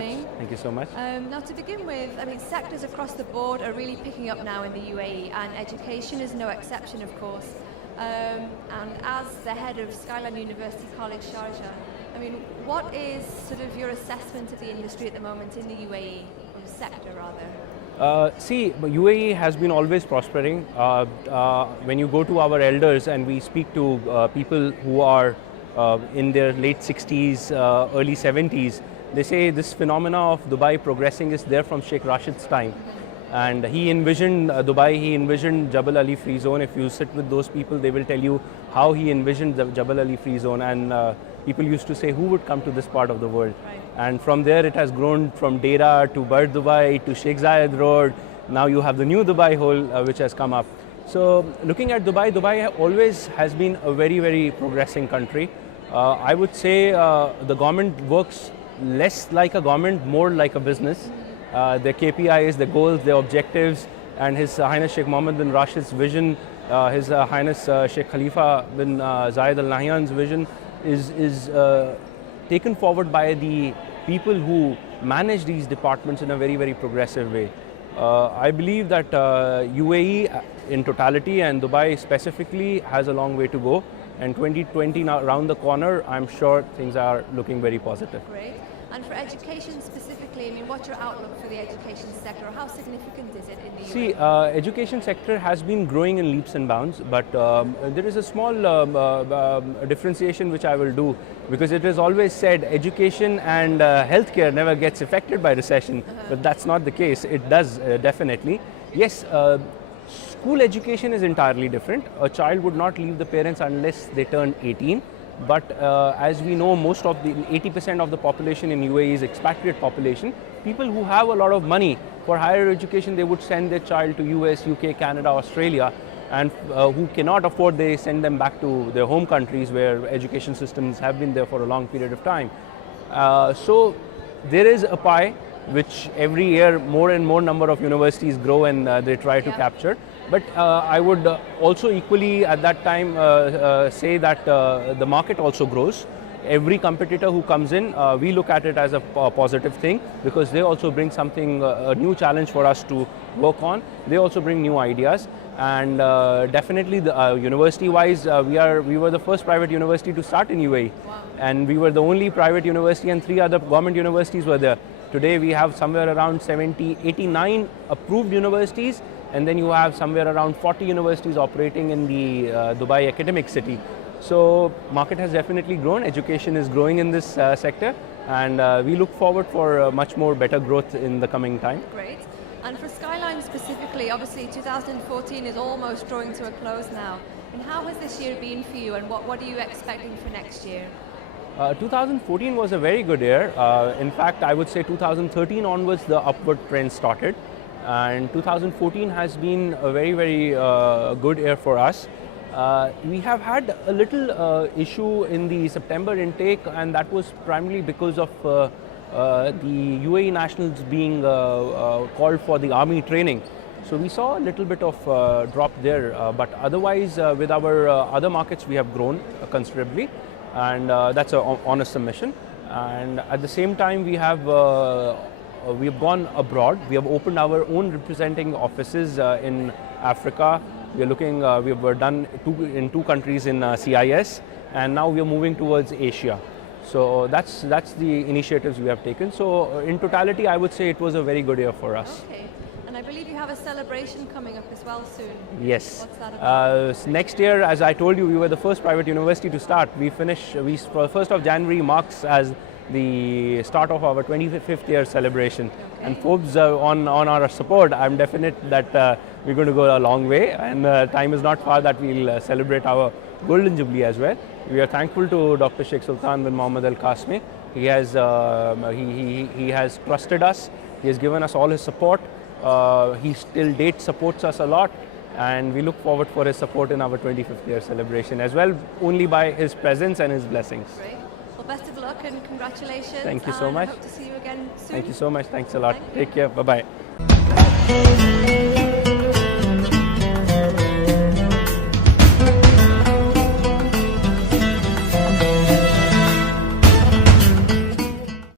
coming. Thank you so much. Now, to begin with, I mean, sectors across the board are really picking up now in the UAE, and education is no exception, of course. And as the head of Skyline University College Sharjah, I mean, what is sort of your assessment of the industry at the moment in the UAE, or the sector rather? See, UAE has been always prospering. When you go to our elders and we speak to people who are in their late 60s, early 70s, they say this phenomena of Dubai progressing is there from Sheikh Rashid's time. And he envisioned Dubai, he envisioned Jebel Ali Free Zone. If you sit with those people, they will tell you how he envisioned the Jebel Ali Free Zone. And people used to say, who would come to this part of the world? Right. And from there it has grown from Deira to Bur Dubai to Sheikh Zayed Road. Now you have the new Dubai Hole which has come up. So looking at Dubai, Dubai always has been a very, very progressing country. I would say the government works less like a government, more like a business. Their KPIs, their goals, their objectives, and His Highness Sheikh Mohammed bin Rashid's vision, His Highness Sheikh Khalifa bin Zayed Al Nahyan's vision is taken forward by the people who manage these departments in a very, very progressive way. I believe that UAE in totality and Dubai specifically has a long way to go, and 2020 now around the corner, I'm sure things are looking very positive. Great. And for education specifically, I mean, what's your outlook for the education sector? How significant is it in the UAE? See, education sector has been growing in leaps and bounds, but there is a small differentiation which I will do, because it is always said education and healthcare never gets affected by recession, but that's not the case. It does definitely. Yes, school education is entirely different. A child would not leave the parents unless they turn 18. But as we know, most of the 80% of the population in UAE is expatriate population. People who have a lot of money for higher education, they would send their child to US, UK, Canada, Australia, and who cannot afford, they send them back to their home countries where education systems have been there for a long period of time. So there is a pie which every year more and more number of universities grow and they try to capture. But I would also equally at that time say that the market also grows. Every competitor who comes in, we look at it as a positive thing, because they also bring something, a new challenge for us to work on. They also bring new ideas, and definitely the university-wise, we were the first private university to start in UAE. Wow. And we were the only private university, and 3 other government universities were there. Today we have somewhere around 89 approved universities, and then you have somewhere around 40 universities operating in the Dubai academic city. So market has definitely grown, education is growing in this sector, and we look forward for much more better growth in the coming time. Great. And for Skyline specifically, obviously 2014 is almost drawing to a close now. And how has this year been for you, and what are you expecting for next year? 2014 was a very good year. In fact, I would say 2013 onwards the upward trend started. And 2014 has been a very, very good year for us. We have had a little issue in the September intake, and that was primarily because of the UAE nationals being called for the army training. So we saw a little bit of drop there, but otherwise with our other markets we have grown considerably, and that's an honest submission. And at the same time we have gone abroad. We have opened our own representing offices in Africa. We are looking, we have done in 2 countries in CIS, and now we are moving towards Asia. So that's the initiatives we have taken. So in totality, I would say it was a very good year for us. Okay. And I believe you have a celebration coming up as well soon. Yes. What's that about? Next year, as I told you, we were the first private university to start. We 1st of January marks as the start of our 25th year celebration. Okay. And Forbes on our support, I'm definite that we're going to go a long way, and time is not far that we'll celebrate our Golden Jubilee as well. We are thankful to Dr. Sheikh Sultan bin Mohammed Al Qasmi. He has trusted us. He has given us all his support. He till date supports us a lot, and we look forward for his support in our 25th year celebration as well, only by his presence and his blessings. Great. Well, best of luck and congratulations. Thank you so much. I hope to see you again soon. Thank you so much. Thanks a lot. Thank you. Take care. Bye-bye.